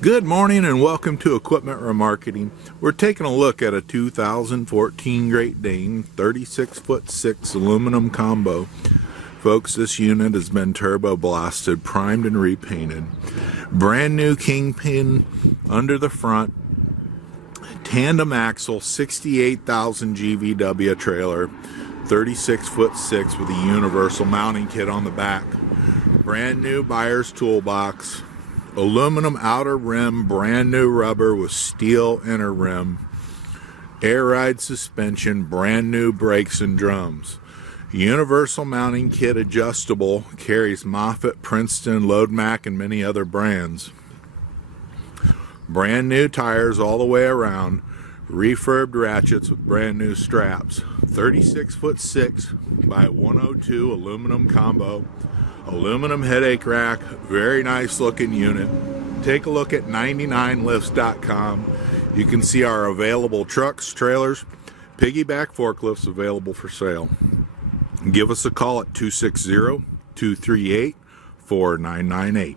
Good morning and welcome to Equipment Remarketing. We're taking a look at a 2014 Great Dane 36'6" aluminum combo. Folks, this unit has been turbo blasted, primed and repainted. Brand new kingpin under the front. Tandem Axle, 68,000 GVW trailer, 36'6" with a Universal Mounting Kit on the back. Brand new buyer's toolbox. Aluminum outer rim, brand new rubber with steel inner rim. Air ride suspension, brand new brakes and drums. Universal Mounting Kit adjustable, carries Moffett, Princeton, Loadmac, and many other brands. Brand new tires all the way around. Refurbed ratchets with brand new straps. 36'6" by 102 aluminum combo. Aluminum headache rack, very nice looking unit. Take a look at 99lifts.com. You can see our available trucks, trailers, piggyback forklifts available for sale. Give us a call at 260-238-4998.